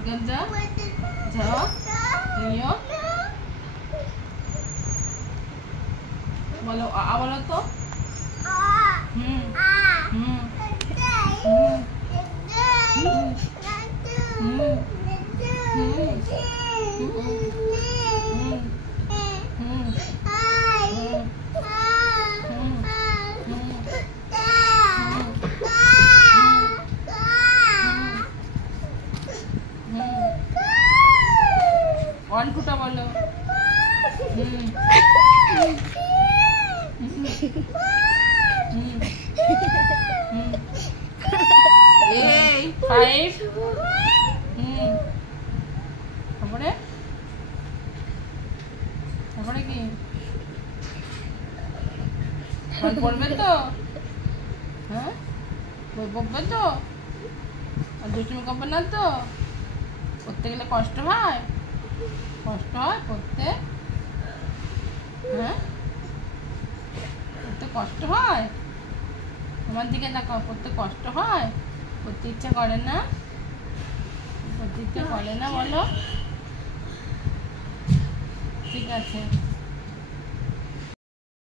organza ঝ নিও বলো বলো তো হুম হুম হুম হুম অনটুটা বলো এই ফাইভ তারপরে তারপরে কি পড়বে তো হ্যাঁ বই পড়বে তো আর দুষ্টুমি করবে না তো পড়তে গেলে কষ্ট হয় পড়তে হ্যাঁ পড়তে কষ্ট হয় আমার দিকে তাকাও পড়তে কষ্ট হয় পড়তে ইচ্ছা করে না পড়তে ইচ্ছা করে না বলো ঠিক আছে